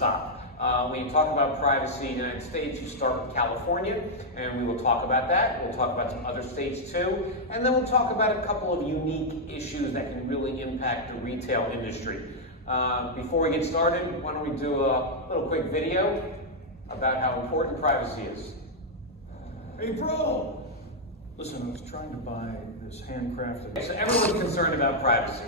nonstop. When you talk about privacy in the United States, you start with California, and we will talk about that. We'll talk about some other states too, and then we'll talk about a couple of unique issues that can really impact the retail industry. Before we get started, why don't we do a little quick video about how important privacy is. Hey bro! Listen, I was trying to buy this handcrafted... So everyone's concerned about privacy.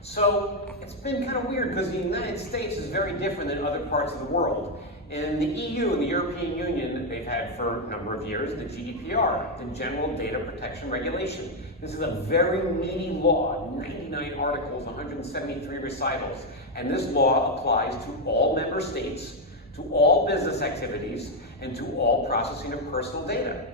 So it's been kind of weird because the United States is very different than other parts of the world. In the EU, the European Union, they've had for a number of years the GDPR, the General Data Protection Regulation. This is a very meaty law, 99 articles, 173 recitals. And this law applies to all member states, to all business activities, and to all processing of personal data.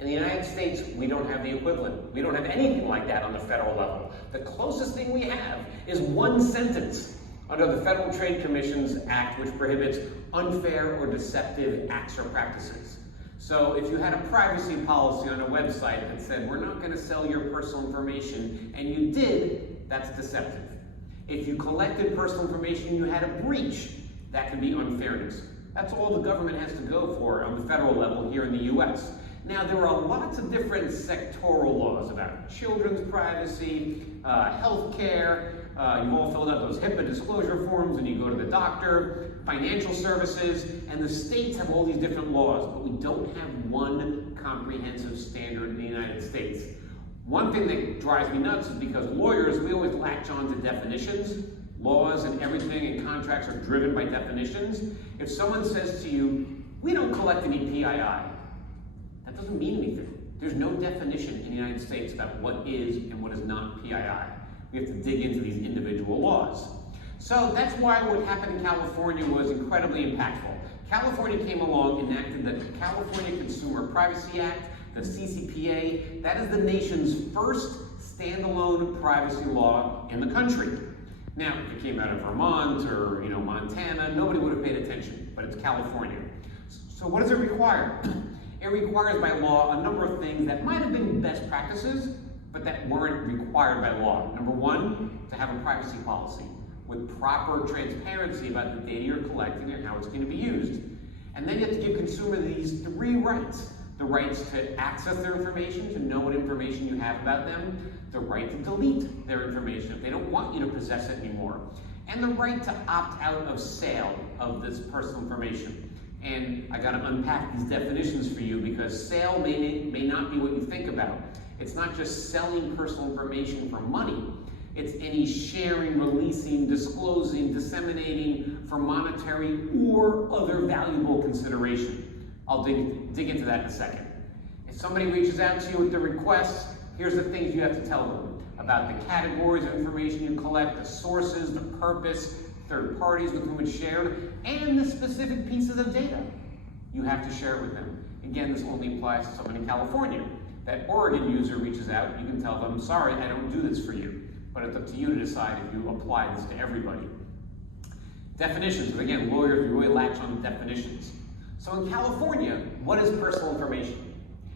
In the United States, we don't have the equivalent. We don't have anything like that on the federal level. The closest thing we have is one sentence under the Federal Trade Commission's Act, which prohibits unfair or deceptive acts or practices. So if you had a privacy policy on a website that said, we're not going to sell your personal information, and you did, that's deceptive. If you collected personal information, you had a breach, that can be unfairness. That's all the government has to go for on the federal level here in the US. Now, there are lots of different sectoral laws about children's privacy, healthcare. You've all filled out those HIPAA disclosure forms when you go to the doctor, financial services, and the states have all these different laws, but we don't have one comprehensive standard in the United States. One thing that drives me nuts is because lawyers, we always latch on to definitions. Laws and everything and contracts are driven by definitions. If someone says to you, we don't collect any PII, that doesn't mean anything. There's no definition in the United States about what is and what is not PII. We have to dig into these individual laws. So that's why what happened in California was incredibly impactful. California came along, enacted the California Consumer Privacy Act, the CCPA. That is the nation's first standalone privacy law in the country. Now, if it came out of Vermont or Montana, nobody would have paid attention, but it's California. So what does it require? It requires by law a number of things that might have been best practices, but that weren't required by law. Number one, to have a privacy policy with proper transparency about the data you're collecting and how it's going to be used. And then you have to give consumers these three rights. The rights to access their information, to know what information you have about them, the right to delete their information if they don't want you to possess it anymore, and the right to opt out of sale of this personal information. And I got to unpack these definitions for you because sale may not be what you think about. It's not just selling personal information for money. It's any sharing, releasing, disclosing, disseminating for monetary or other valuable consideration. I'll dig into that in a second. If somebody reaches out to you with the request, here's the things you have to tell them about the categories of information you collect, the sources, the purpose, third parties with whom it's shared, and the specific pieces of data. You have to share it with them. Again, this only applies to someone in California. That Oregon user reaches out, you can tell them, sorry, I don't do this for you. But it's up to you to decide if you apply this to everybody. Definitions, again, lawyers, we really latch on definitions. So in California, what is personal information?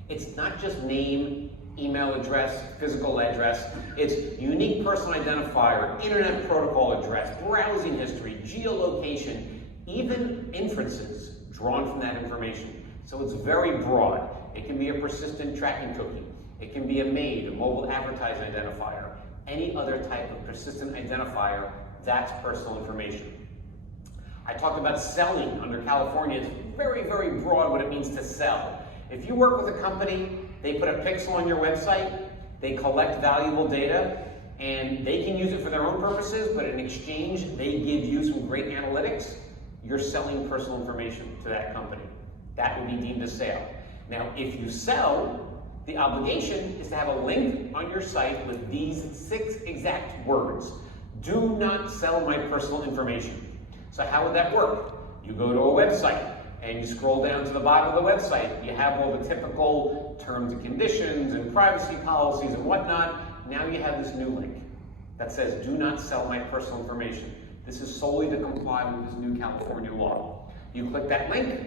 It's not just name, email address, physical address. It's unique personal identifier, internet protocol address, browsing history, geolocation, even inferences drawn from that information. So it's very broad. It can be a persistent tracking cookie. It can be a MAID, a mobile advertising identifier. Any other type of persistent identifier, that's personal information. I talked about selling under California. It's very, very broad what it means to sell. If you work with a company, they put a pixel on your website, they collect valuable data, and they can use it for their own purposes, but in exchange, they give you some great analytics, you're selling personal information to that company. That would be deemed a sale. Now, if you sell, the obligation is to have a link on your site with these 6 exact words. Do not sell my personal information. So how would that work? You go to a website and you scroll down to the bottom of the website. You have all the typical terms and conditions and privacy policies and whatnot. Now you have this new link that says, do not sell my personal information. This is solely to comply with this new California law. You click that link,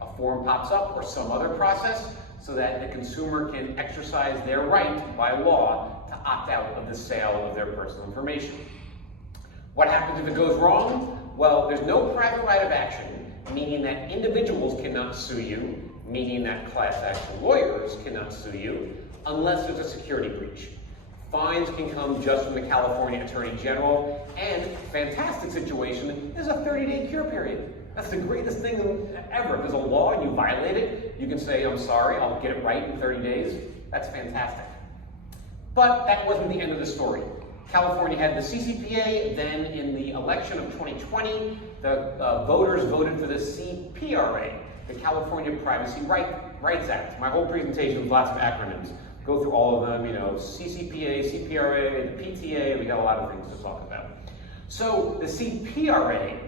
a form pops up or some other process so that the consumer can exercise their right by law to opt out of the sale of their personal information. What happens if it goes wrong? Well, there's no private right of action, meaning that individuals cannot sue you, meaning that class action lawyers cannot sue you, unless there's a security breach. Fines can come just from the California Attorney General, and fantastic situation, there's a 30-day cure period. That's the greatest thing ever. If there's a law and you violate it, you can say, I'm sorry, I'll get it right in 30 days. That's fantastic. But that wasn't the end of the story. California had the CCPA, then in the election of 2020, the voters voted for the CPRA, the California Privacy Rights Act. My whole presentation was lots of acronyms. Go through all of them, CCPA, CPRA, the PTA, we got a lot of things to talk about. So the CPRA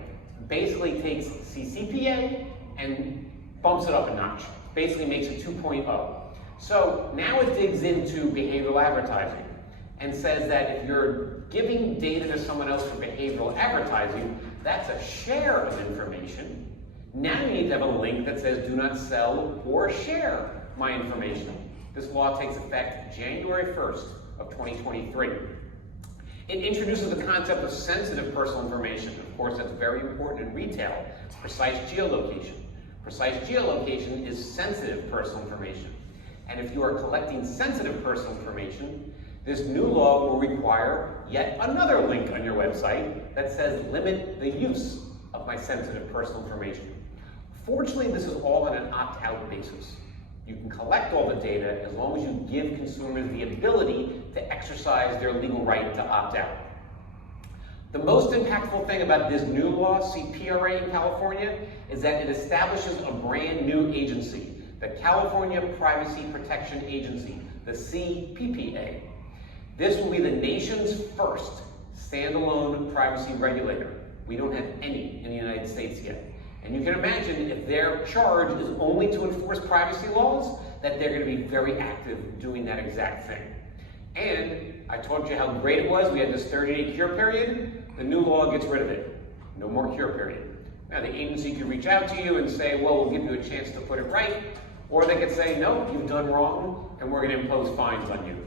basically takes CCPA and bumps it up a notch, basically makes it 2.0. So now it digs into behavioral advertising and says that if you're giving data to someone else for behavioral advertising, that's a share of information. Now you need to have a link that says do not sell or share my information. This law takes effect January 1st of 2023. It introduces the concept of sensitive personal information. Of course, that's very important in retail. Precise geolocation. Precise geolocation is sensitive personal information. And if you are collecting sensitive personal information, this new law will require yet another link on your website that says limit the use of my sensitive personal information. Fortunately, this is all on an opt-out basis. You can collect all the data as long as you give consumers the ability to exercise their legal right to opt out. The most impactful thing about this new law, CPRA in California, is that it establishes a brand new agency, the California Privacy Protection Agency, the CPPA. This will be the nation's first standalone privacy regulator. We don't have any in the United States yet. And you can imagine if their charge is only to enforce privacy laws, that they're going to be very active doing that exact thing. And I told you how great it was. We had this 30-day cure period. The new law gets rid of it. No more cure period. Now the agency could reach out to you and say, well, we'll give you a chance to put it right. Or they could say, no, you've done wrong, and we're going to impose fines on you.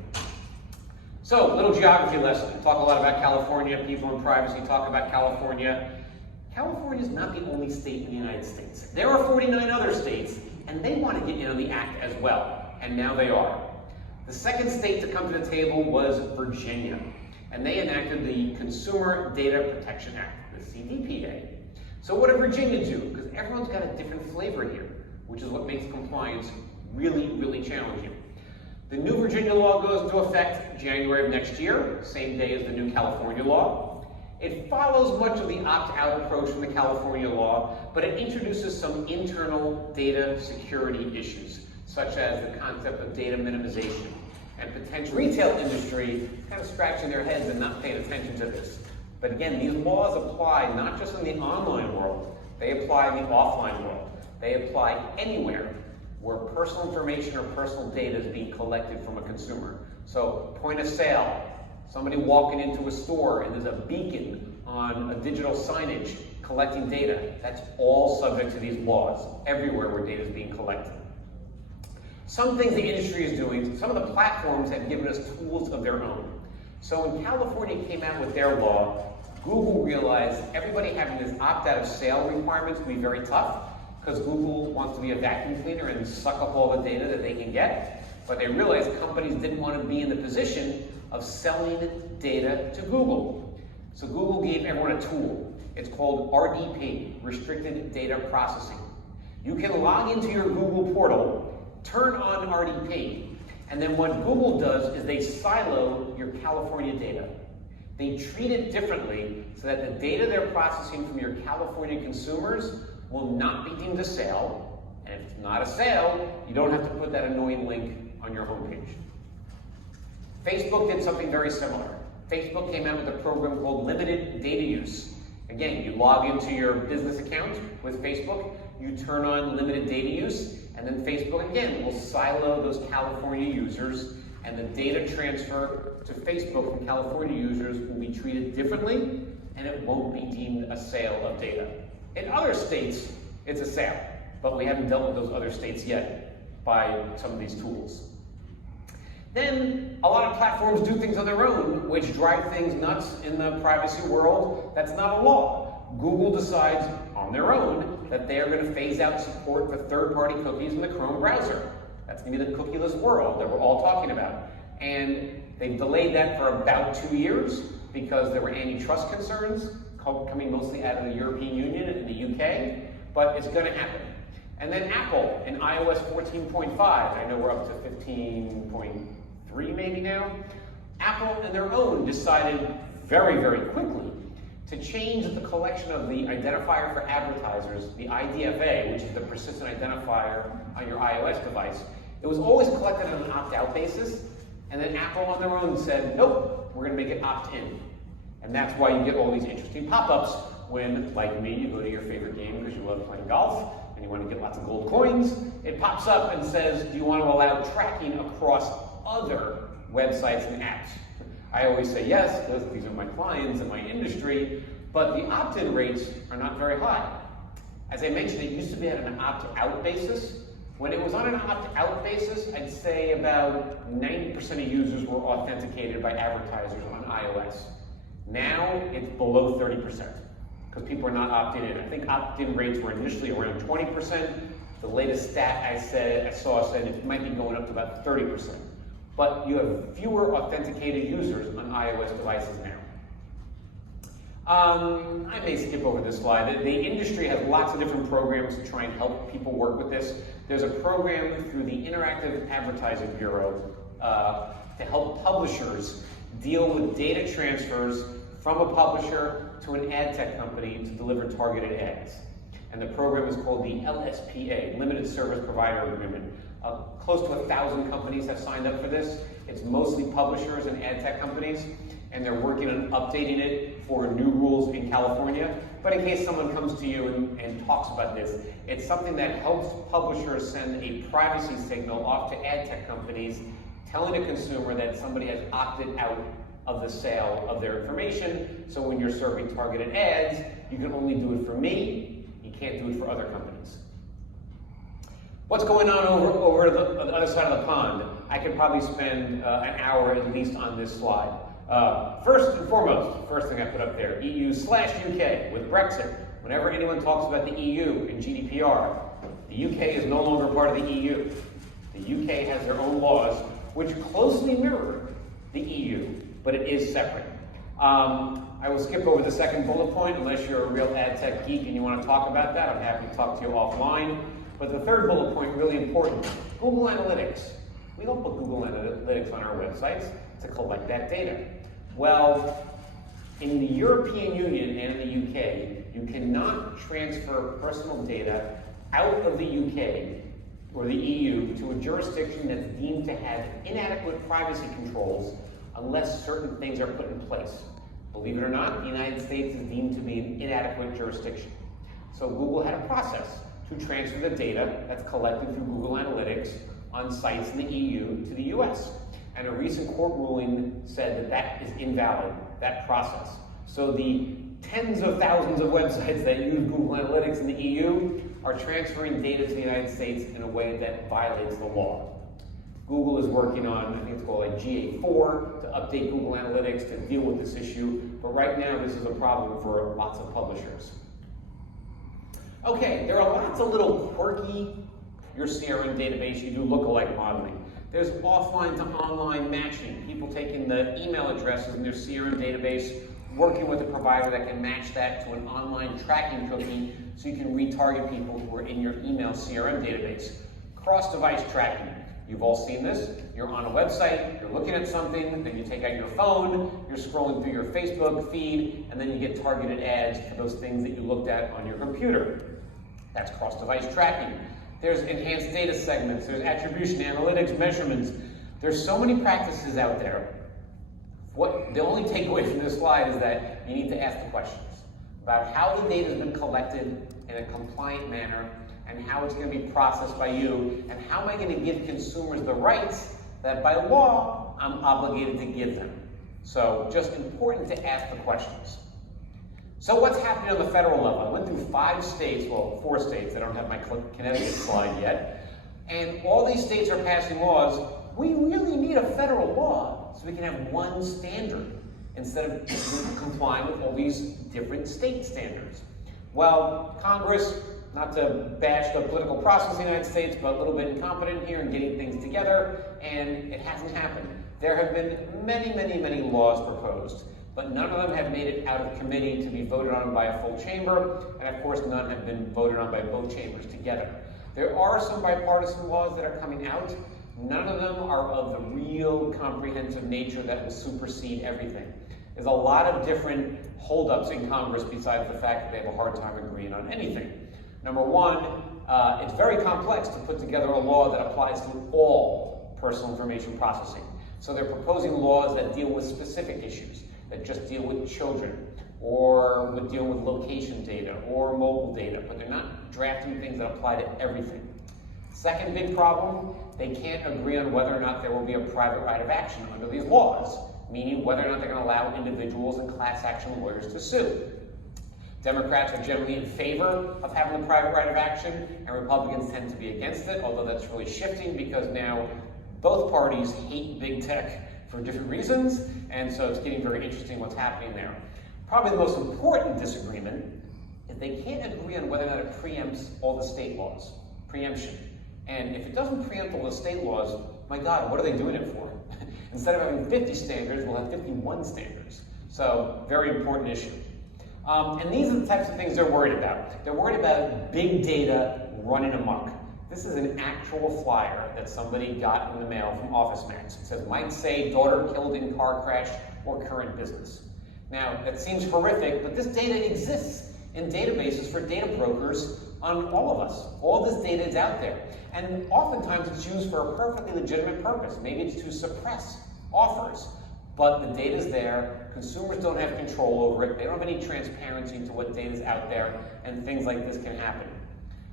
So, little geography lesson. Talk a lot about California, people in privacy, talk about California. California is not the only state in the United States. There are 49 other states, and they want to get in on the act as well, and now they are. The second state to come to the table was Virginia, and they enacted the Consumer Data Protection Act, the CDPA. So what did Virginia do? Because everyone's got a different flavor here, which is what makes compliance really, really challenging. The new Virginia law goes into effect January of next year, same day as the new California law. It follows much of the opt-out approach from the California law, but it introduces some internal data security issues, such as the concept of data minimization, and potential retail industry kind of scratching their heads and not paying attention to this. But again, these laws apply not just in the online world, they apply in the offline world. They apply anywhere where personal information or personal data is being collected from a consumer. So point of sale, somebody walking into a store and there's a beacon on a digital signage collecting data. That's all subject to these laws, everywhere where data is being collected. Some things the industry is doing, some of the platforms have given us tools of their own. So when California came out with their law, Google realized everybody having this opt-out of sale requirements would be very tough, because Google wants to be a vacuum cleaner and suck up all the data that they can get. But they realized companies didn't want to be in the position of selling data to Google. So Google gave everyone a tool. It's called RDP, Restricted Data Processing. You can log into your Google portal, turn on RDP, and then what Google does is they silo your California data. They treat it differently so that the data they're processing from your California consumers will not be deemed a sale, and if it's not a sale, you don't have to put that annoying link on your homepage. Facebook did something very similar. Facebook came out with a program called limited data use. Again, you log into your business account with Facebook, you turn on limited data use, and then Facebook again will silo those California users, and the data transfer to Facebook from California users will be treated differently, and it won't be deemed a sale of data. In other states, it's a sale, but we haven't dealt with those other states yet by some of these tools. Then, a lot of platforms do things on their own, which drive things nuts in the privacy world. That's not a law. Google decides on their own that they are going to phase out support for third-party cookies in the Chrome browser. That's going to be the cookieless world that we're all talking about. And they've delayed that for about 2 years because there were antitrust concerns coming mostly out of the European Union and the UK, but it's going to happen. And then Apple in iOS 14.5, I know we're up to 15.3 maybe now. Apple on their own decided very, very quickly to change the collection of the identifier for advertisers, the IDFA, which is the persistent identifier on your iOS device. It was always collected on an opt-out basis, and then Apple on their own said, nope, we're going to make it opt-in. And that's why you get all these interesting pop-ups when, like me, you go to your favorite game because you love playing golf, and you want to get lots of gold coins. It pops up and says, do you want to allow tracking across other websites and apps? I always say yes, because these are my clients in my industry, but the opt-in rates are not very high. As I mentioned, it used to be at an opt-out basis. When it was on an opt-out basis, I'd say about 90% of users were authenticated by advertisers on iOS. Now it's below 30% because people are not opting in. I think opt-in rates were initially around 20%. The latest stat I saw said it might be going up to about 30%. But you have fewer authenticated users on iOS devices now. I may skip over this slide. The industry has lots of different programs to try and help people work with this. There's a program through the Interactive Advertising Bureau to help publishers deal with data transfers from a publisher to an ad tech company to deliver targeted ads. And the program is called the LSPA, Limited Service Provider Agreement. Close to 1,000 companies have signed up for this. It's mostly publishers and ad tech companies, and they're working on updating it for new rules in California. But in case someone comes to you and talks about this, it's something that helps publishers send a privacy signal off to ad tech companies, telling a consumer that somebody has opted out of the sale of their information. So when you're serving targeted ads, you can only do it for me, you can't do it for other companies. What's going on over the other side of the pond? I could probably spend an hour at least on this slide. First and foremost, first thing I put up there, EU/UK with Brexit. Whenever anyone talks about the EU and GDPR, the UK is no longer part of the EU. The UK has their own laws, which closely mirror the EU, but it is separate. I will skip over the second bullet point unless you're a real ad tech geek and you want to talk about that. I'm happy to talk to you offline. But the third bullet point, really important, Google Analytics. We don't put Google Analytics on our websites to collect that data. Well, in the European Union and in the UK, you cannot transfer personal data out of the UK or the EU to a jurisdiction that's deemed to have inadequate privacy controls unless certain things are put in place. Believe it or not, the United States is deemed to be an inadequate jurisdiction. So Google had a process to transfer the data that's collected through Google Analytics on sites in the EU to the US. And a recent court ruling said that that is invalid, that process. So the tens of thousands of websites that use Google Analytics in the EU are transferring data to the United States in a way that violates the law. Google is working on, I think it's called like GA4, to update Google Analytics to deal with this issue. But right now, this is a problem for lots of publishers. Okay, there are lots of little quirky, your CRM database, you do lookalike modeling. There's offline to online matching, people taking the email addresses in their CRM database, working with a provider that can match that to an online tracking cookie so you can retarget people who are in your email CRM database. Cross-device tracking. You've all seen this. You're on a website, you're looking at something, then you take out your phone, you're scrolling through your Facebook feed, and then you get targeted ads for those things that you looked at on your computer. That's cross-device tracking. There's enhanced data segments, there's attribution, analytics, measurements. There's so many practices out there. The only takeaway from this slide is that you need to ask the questions about how the data has been collected in a compliant manner and how it's going to be processed by you, and how am I going to give consumers the rights that by law I'm obligated to give them. So just important to ask the questions. So what's happening on the federal level? I went through 5 states, well, 4 states. I don't have my Connecticut slide yet. And all these states are passing laws. We really need a federal law so we can have one standard. instead of complying with all these different state standards? Well, Congress, not to bash the political process in the United States, but a little bit incompetent here in getting things together, and it hasn't happened. There have been many, many, many laws proposed, but none of them have made it out of committee to be voted on by a full chamber, and of course none have been voted on by both chambers together. There are some bipartisan laws that are coming out. None of them are of the real comprehensive nature that will supersede everything. There's a lot of different holdups in Congress besides the fact that they have a hard time agreeing on anything. Number one, it's very complex to put together a law that applies to all personal information processing. So they're proposing laws that deal with specific issues, that just deal with children, or with dealing with location data, or mobile data, but they're not drafting things that apply to everything. Second big problem, they can't agree on whether or not there will be a private right of action under these laws, meaning whether or not they're going to allow individuals and class action lawyers to sue. Democrats are generally in favor of having the private right of action, and Republicans tend to be against it, although that's really shifting because now both parties hate big tech for different reasons, and so it's getting very interesting what's happening there. Probably the most important disagreement is they can't agree on whether or not it preempts all the state laws. Preemption. And if it doesn't preempt all the state laws, my God, what are they doing it for? Instead of having 50 standards, we'll have 51 standards. So, very important issue. And these are the types of things they're worried about. They're worried about big data running amok. This is an actual flyer that somebody got in the mail from OfficeMax. It says, might say daughter killed in car crash or current business. Now, that seems horrific, but this data exists in databases for data brokers on all of us. All this data is out there. And oftentimes it's used for a perfectly legitimate purpose. Maybe it's to suppress offers. But the data's there, consumers don't have control over it, they don't have any transparency into what data's out there, and things like this can happen.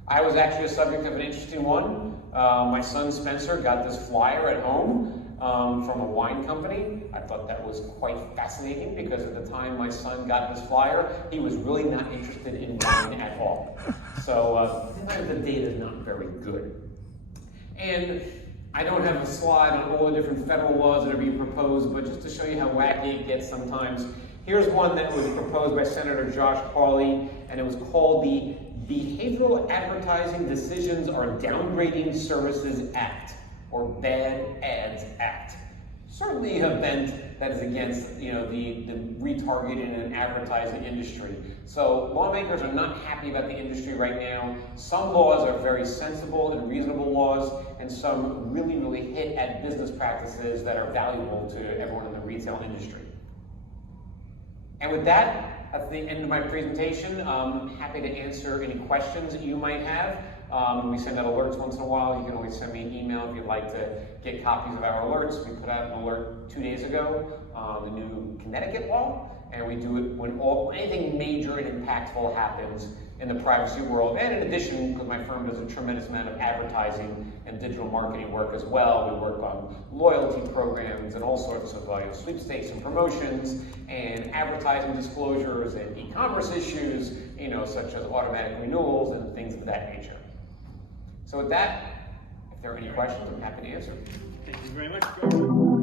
I was actually a subject of an interesting one. My son Spencer got this flyer at home from a wine company. I thought that was quite fascinating because at the time my son got this flyer, he was really not interested in wine at all. So sometimes the data is not very good. And I don't have a slide on all the different federal laws that are being proposed, but just to show you how wacky it gets sometimes, here's one that was proposed by Senator Josh Hawley, and it was called the Behavioral Advertising Decisions Are Downgrading Services Act, or Bad Ads Act. Certainly a bent that is against, the retargeting and advertising industry. So lawmakers are not happy about the industry right now. Some laws are very sensible and reasonable laws, and some really, really hit at business practices that are valuable to everyone in the retail industry. And with that, that's the end of my presentation. I'm happy to answer any questions that you might have. We send out alerts once in a while. You can always send me an email if you'd like to get copies of our alerts. We put out an alert 2 days ago on the new Connecticut law, and we do it when anything major and impactful happens in the privacy world. And in addition, because my firm does a tremendous amount of advertising and digital marketing work as well, we work on loyalty programs and all sorts of sweepstakes and promotions and advertising disclosures and e-commerce issues, such as automatic renewals and things of that nature. So with that, if there are any questions, I'm happy to answer. Thank you very much, George.